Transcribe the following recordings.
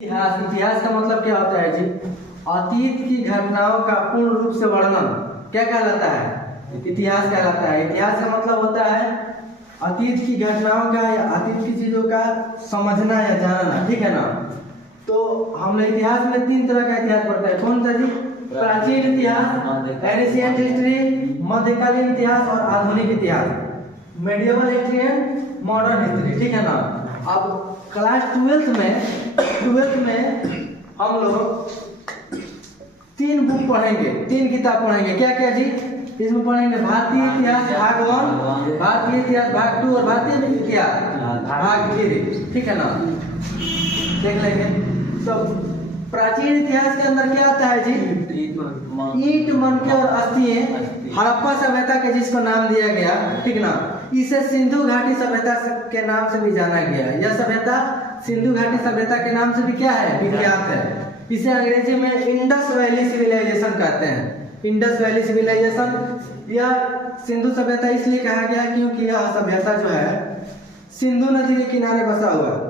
इतिहास इतिहास का मतलब क्या होता है जी? अतीत की घटनाओं का पूर्ण रूप से वर्णन क्या कहलाता है? इतिहास कहलाता है। इतिहास का मतलब होता है अतीत की घटनाओं का या अतीत की चीजों का समझना या जानना, ठीक है ना। तो हमने इतिहास में 3 तरह का इतिहास पढ़ता है। कौन सा जी? प्राचीन इतिहास, एंशिएंट हिस्ट्री, मध्यकालीन इतिहास और आधुनिक इतिहास, medieval history and modern history, ठीक है ना। अब क्लास 12th में हम लोग 3 बुक पढ़ेंगे, 3 किताब पढ़ेंगे। क्या क्या जी? इसमें पढ़ेंगे भारतीय इतिहास भाग 1, भारतीय इतिहास भाग 2 और भारतीय इतिहास भाग 3, ठीक है ना। देख लेंगे। तो प्राचीन इतिहास के अंदर क्या आता है जी? ईंट, मनके और अस्थियां, हड़प्पा सभ्यता के जिसको नाम दिया गया, ठीक ना। इसे सिंधु घाटी सभ्यता के नाम से भी जाना गया। यह सभ्यता सिंधु घाटी सभ्यता के नाम से भी क्या है? विख्यात है। इसे अंग्रेजी में इंडस वैली सिविलाइजेशन कहते हैं। इंडस वैली सिविलाइजेशन या सिंधु सभ्यता इसलिए कहा गया क्योंकि यह सभ्यता जो है सिंधु नदी के किनारे बसा हुआ है।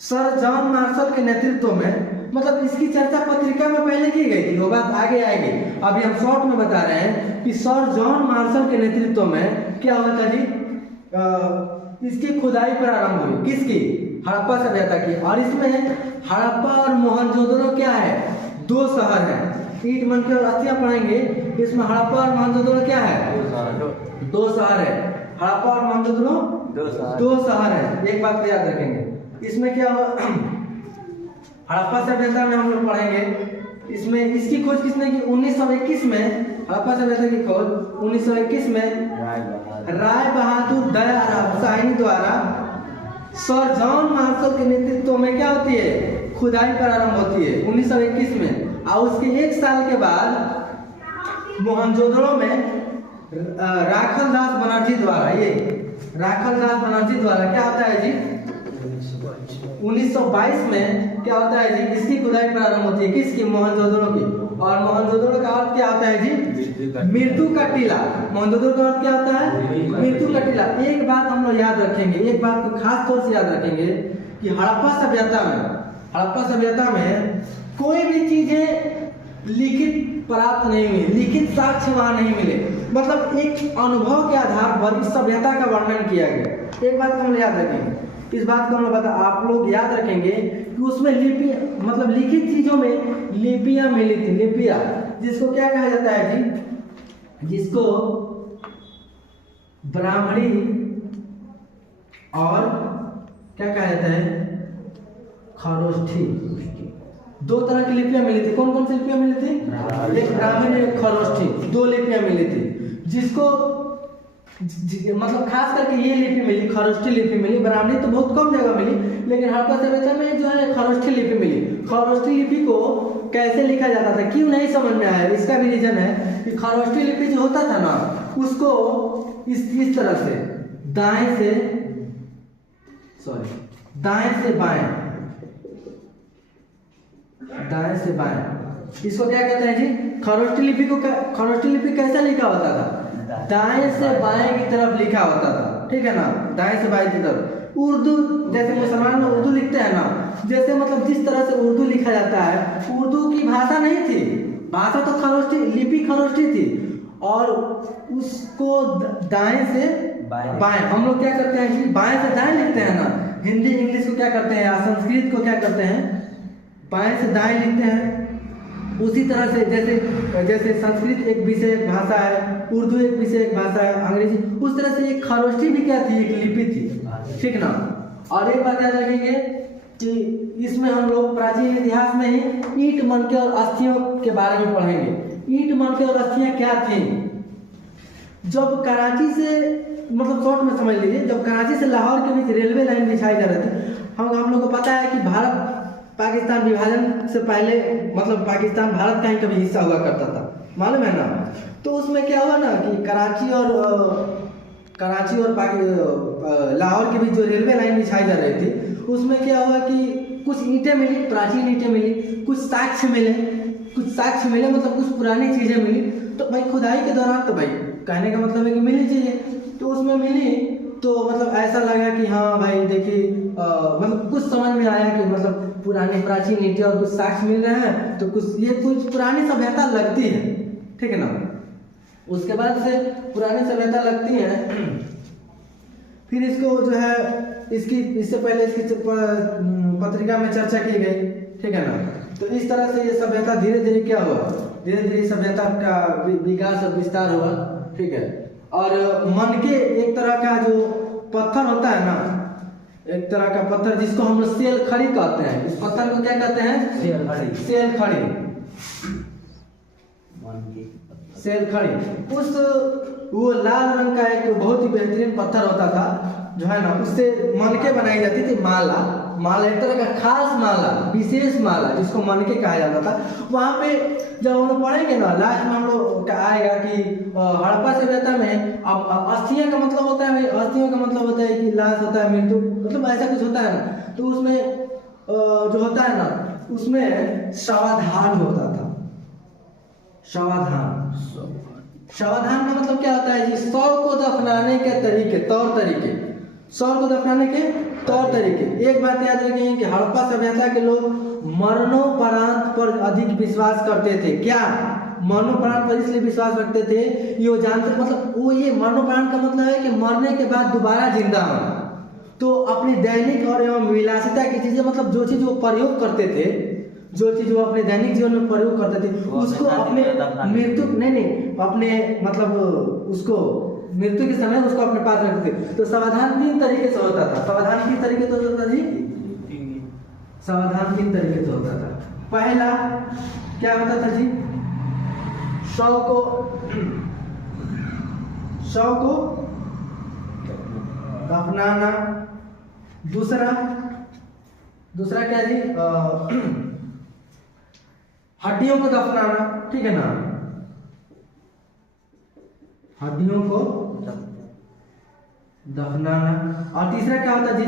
सर जॉन मार्शल के नेतृत्व में, मतलब इसकी चर्चा पत्रिका में पहले की गई थी, वो बात आगे आएगी। अभी हम शॉर्ट में बता रहे हैं कि सर जॉन मार्शल के नेतृत्व में क्या हुआ था जी? इसकी खुदाई प्रारंभ हुई। किसकी? हड़प्पा सभ्यता की। और इसमें हड़प्पा और मोहनजोदड़ो क्या है? 2 शहर है। ईंट, मनके और अस्थियां पढ़ेंगे। इसमें हड़प्पा और मोहनजोदड़ो क्या है? 2 शहर है। हड़प्पा और मोहनजोदड़ो 2 शहर है। एक बात याद रखेंगे। इसमें क्या हुआ? हड़प्पा सभ्यता में हम लोग पढ़ेंगे। इसमें इसकी खोज किसने की? 1921 में हड़प्पा सभ्यता की खोज 1921 में राय बहादुर दयाराम शाही द्वारा सर जॉन मार्शल के नेतृत्व में क्या होती है? खुदाई प्रारंभ होती है 1921 में। और उसके 1 साल के बाद मोहनजोदड़ो में राखलदास बनर्जी द्वारा, ये राखलदास बनर्जी द्वारा क्या होता है जी? 1922 में क्या होता है जी? इसकी खुदाई प्रारंभ होती है। किसकी? मोहनजोदड़ो की। और मोहनजोदड़ो का अर्थ क्या होता है जी? मृत्यु का टीला। मोहनजोदड़ो का अर्थ क्या होता है? मृत्यु का टीला। एक बात हम लोग याद रखेंगे, एक बात को खास तौर से याद रखेंगे कि हड़प्पा सभ्यता में कोई भी चीजें लिखित प्राप्त नहीं हुई, लिखित साक्ष्य वहां नहीं मिले। मतलब एक अनुभव के आधार पर इस सभ्यता का वर्णन किया गया। एक बात को हम याद रखेंगे, इस बात को हम लोग आप लोग याद रखेंगे कि उसमें लिपि, मतलब लिखित चीजों में लिपियां मिली थी। लिपियां जिसको क्या कहा जाता है जी? जिसको ब्राह्मणी और क्या कहा जाता है? खरोष्ठी। 2 तरह की लिपियां मिली थी। कौन कौन सी लिपियां मिली थी? एक ब्राह्मणी, एक खरोष्ठी, 2 लिपियां मिली थी। जिसको मतलब खास करके ये लिपि मिली, खरोष्ठी लिपि मिली। ब्राह्मणी तो बहुत कम जगह मिली, लेकिन हड़प्पा सभ्यता में जो है खरोष्ठी लिपि मिली। खरोष्ठी लिपि को कैसे लिखा जाता था, क्यों नहीं समझ में आया? इसका भी रीजन है कि खरोष्ठी लिपि जो होता था ना, उसको इस तरह से दाएं से बाएं, इसको क्या कहते हैं जी? खरोष्ठी लिपि को। खरोष्ठी लिपि कैसे लिखा होता था? दाएं से बाएं की तरफ लिखा होता था, ठीक है ना। दाएं से बाएं की तरफ। उर्दू, जैसे मुसलमान लोग उर्दू लिखते हैं ना, जैसे मतलब जिस तरह से उर्दू लिखा जाता है, उर्दू की भाषा नहीं थी। भाषा तो खरोष्ठी लिपि, खरोष्ठी थी। और उसको दाएं से बाएं हम लोग क्या करते हैं कि बाएं से दाएं लिखते हैं ना। हिंदी इंग्लिश को क्या करते हैं, या संस्कृत को क्या करते हैं? बाएं से दाएं लिखते हैं। उसी तरह से जैसे संस्कृत एक विषय भाषा है, उर्दू एक विषय भाषा है, अंग्रेजी, उस तरह से एक खरोष्ठी भी क्या थी? एक लिपि थी, ठीक ना। और एक बात याद रखेंगे कि इसमें हम लोग प्राचीन इतिहास में ही ईंट, मनके और अस्थियों के बारे में पढ़ेंगे। ईंट, मनके और अस्थियां क्या थी? जब कराची से, मतलब शॉर्ट में समझ लीजिए, जब कराची से लाहौर के बीच रेलवे लाइन बिछाई जा रही थी, हम लोग को पता है कि भारत पाकिस्तान विभाजन से पहले, मतलब पाकिस्तान भारत का ही कभी हिस्सा हुआ करता था, मालूम है ना। तो उसमें क्या हुआ ना कि कराची और लाहौर के बीच जो रेलवे लाइन बिछाई जा रही थी, उसमें क्या हुआ कि कुछ ईंटें मिली, प्राचीन ईंटें मिली, कुछ साक्ष्य मिले, मतलब कुछ पुरानी चीजें मिली। तो भाई खुदाई के दौरान तो भाई कहने का मतलब है कि मिली चीजें, तो उसमें मिली तो मतलब ऐसा लगा कि हाँ भाई देखिए, मतलब कुछ समझ में आया कि मतलब पुरानी प्राचीन ईंटें और कुछ साक्ष्य मिल रहे हैं, तो कुछ पुरानी सभ्यता लगती है, ठीक है ना। उसके बाद से पुरानी सभ्यता लगती है, फिर इसको जो है इससे पहले इसकी पत्रिका में चर्चा की गई, ठीक है ना। तो इस तरह से ये सभ्यता धीरे धीरे क्या हुआ, धीरे धीरे सभ्यता का विकास और विस्तार हुआ, ठीक है। और मनके एक तरह का जो पत्थर होता है ना, एक तरह का पत्थर जिसको हम लोग सेल खड़ी कहते हैं, इस पत्थर को क्या कहते हैं, सेल खड़ी, सेल खड़ी। उस वो लाल रंग का एक बहुत ही बेहतरीन पत्थर होता था, जो है ना, उससे मनके बनाई जाती थी, माला एक तरह का खास माला, विशेष माला जिसको मनके कहा जाता था। वहाँ पे जब हम लोग पढ़ेंगे ना, लास्ट में हम लोग का आएगा कि हड़प्पा सभ्यता में अब अस्थियां का मतलब होता है, अस्थियों का मतलब होता है कि लाश होता है, मृत्यु, मतलब ऐसा कुछ होता है ना। तो उसमें जो होता है ना, उसमें शवाधान होता था, शवाधान का मतलब क्या होता है जी, शव को दफनाने के तरीके, शव को दफनाने के तौर तरीके। एक बात याद रखें कि हड़प्पा सभ्यता के लोग मरणोपरांत पर अधिक विश्वास करते थे। क्या मरणोपरांत पर इसलिए विश्वास रखते थे, ये जानते, मतलब वो ये मरणोपरांत का मतलब है कि मरने के बाद दोबारा जिंदा होना। तो अपनी दैनिक और एवं विलासिता की चीजें, मतलब जो चीज वो प्रयोग करते थे, जो चीज वो अपने दैनिक जीवन में प्रयोग करते थे, उसको अपने मृत्यु नहीं अपने मतलब उसको मृत्यु के समय उसको अपने पास रखते थे। तो समाधान 3 तरीके से होता था। समाधान किस तरीके से होता था जी, समाधान 3 तरीके से होता था। पहला क्या होता था जी, शव को दफनाना। दूसरा क्या जी, हड्डियों को दफनाना, ठीक है ना, हड्डियों को दफनाना। और तीसरा क्या होता जी,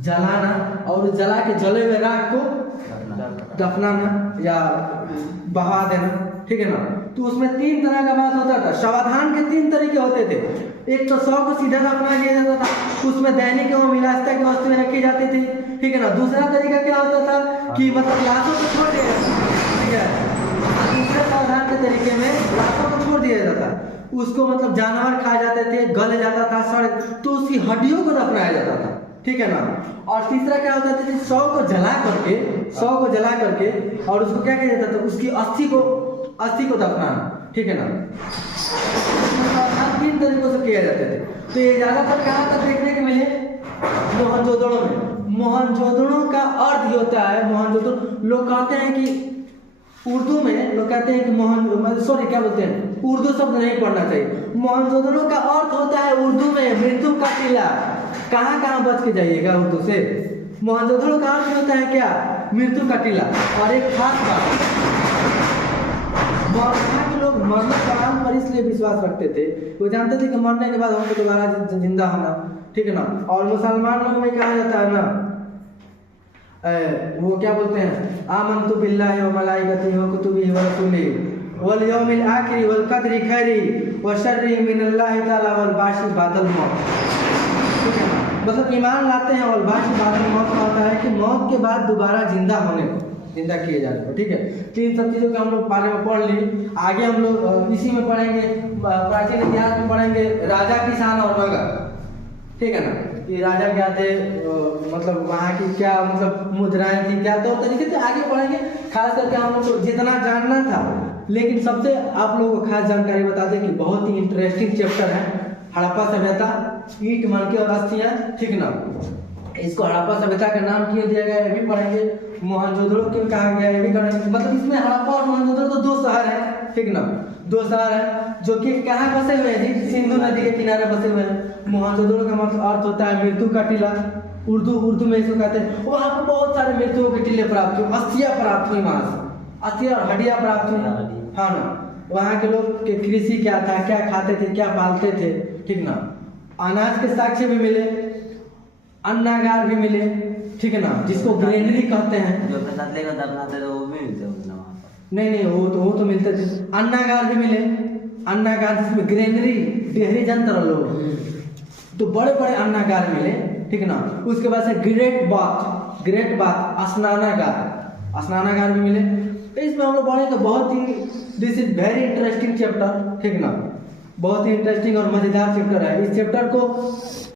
जलाना, और जला के जले हुए राख को दफनाना या बहा देना, ठीक है ना। तो उसमें 3 तरह का बात होता था। समाधान के 3 तरीके होते थे। एक तो शव को सीधा दफना किया जाता था, उसमें दैनिक एवं विलासिता की वस्तुएं रखी जाती थी, ठीक है ना। दूसरा तरीका क्या होता था कि मतलब लाशों को छोड़ दिया जाता, ठीक है। दूसरे समाधान के तरीके में लाशों को छोड़ दिया जाता, उसको मतलब जानवर खा जाते थे, गल जाता था, सड़, तो उसकी हड्डियों को दफनाया जाता था, ठीक है ना। और तीसरा क्या होता था, शव को जला करके और उसको क्या किया जाता था, उसकी अस्थि को दफनाना, ठीक है ना। 3 तरीकों से किया जाते थे। तो ये ज्यादातर कहाँ तक देखने को मिले, मोहनजोदड़ो में। मोहनजोदड़ो का अर्थ होता है, मोहनजोदड़ो लोग कहते हैं कि उर्दू में लोग कहते हैं कि क्या बोलते हैं, उर्दू शब्द नहीं पढ़ना चाहिए। मोहनजोदड़ो का अर्थ होता है उर्दू में मृत्यु का टीला। कहाँ बच के जाइएगा उर्दू से। मोहनजोदड़ो का अर्थ होता है क्या, मृत्यु का टीला। और एक खास बात, के लोग मरणोपरांत पर इसलिए विश्वास रखते थे, वो जानते थे कि मरने के बाद हमको दोबारा जिंदा होना, ठीक है ना। और मुसलमान लोगों में कहा जाता है ना, वो क्या बोलते हैं, आमन्तु बिल्लाहि व मलाइकतिहि व कुतुबिहि व रसूलिहि वल यौमिल आखिरि वल कदरि खैरिहि व शर्रिहि मिनल्लाहि तआला वल बाशी बादल मौत, ठीक है ना। मतलब ईमान लाते हैं और बाशी बादल मौत का होता है कि मौत के बाद दोबारा जिंदा किए जाने को, ठीक है। 3 सब चीजों के हम लोग बारे में पढ़ लिए। आगे हम लोग इसी में पढ़ेंगे, प्राचीन इतिहास में पढ़ेंगे राजा, किसान और नगर, ठीक है ना। ये राजा क्या थे, मतलब वहाँ की क्या मतलब मुद्राएं थी, क्या तौर तरीके थे, आगे पढ़ेंगे। खास करके हम लोग को जितना जानना था, लेकिन सबसे आप लोगों को खास जानकारी बता दें कि बहुत ही इंटरेस्टिंग चैप्टर है हड़प्पा सभ्यता, ईंट, मनके और अस्थियां, ठीक ना। इसको हड़प्पा सभ्यता का नाम क्यों दिया गया ये भी पढ़ेंगे। मोहनजोदड़ो क्यों कहा गया ये भी करेंगे। मतलब इसमें हड़प्पा और मोहनजोदड़ो तो 2 शहर हैं, ठीक ना, 2 शहर हैं जो कि कहाँ बसे हुए हैं जी, सिंधु नदी के किनारे बसे हुए हैं। मोहनजोदड़ो का मतलब अर्थ होता है मृत्यु का टीला, उर्दू में इसको कहते हैं। वहाँ पर बहुत सारे मृत्युओं के टीले प्राप्त हुए, अस्थियां प्राप्त हुई, वहां से अस्थियां और हड्डियां प्राप्त हुई, हाँ ना। वहाँ के लोग के कृषि क्या था, क्या खाते थे, क्या पालते थे, ठीक ना। अनाज के साक्ष्य भी मिले, अन्नागार भी मिले, ठीक है ना, जिसको ग्रेनरी कहते हैं। जो प्रसाद लेकर दफनाते थे वो भी मिलते होंगे ना वहाँ पर? नहीं, वो तो मिलते थे। अन्नागार भी मिले, अन्नागार जिसमें ग्रेनरी डेहरी जनतर लोग, तो बड़े बड़े अन्नागार मिले, ठीक ना। उसके बाद से ग्रेट बाथ स्नानागार भी मिले। तो इसमें हम लोग पढ़ेंगे बहुत ही, this is very interesting chapter, ठीक ना, बहुत ही इंटरेस्टिंग और मजेदार चैप्टर है। इस चैप्टर को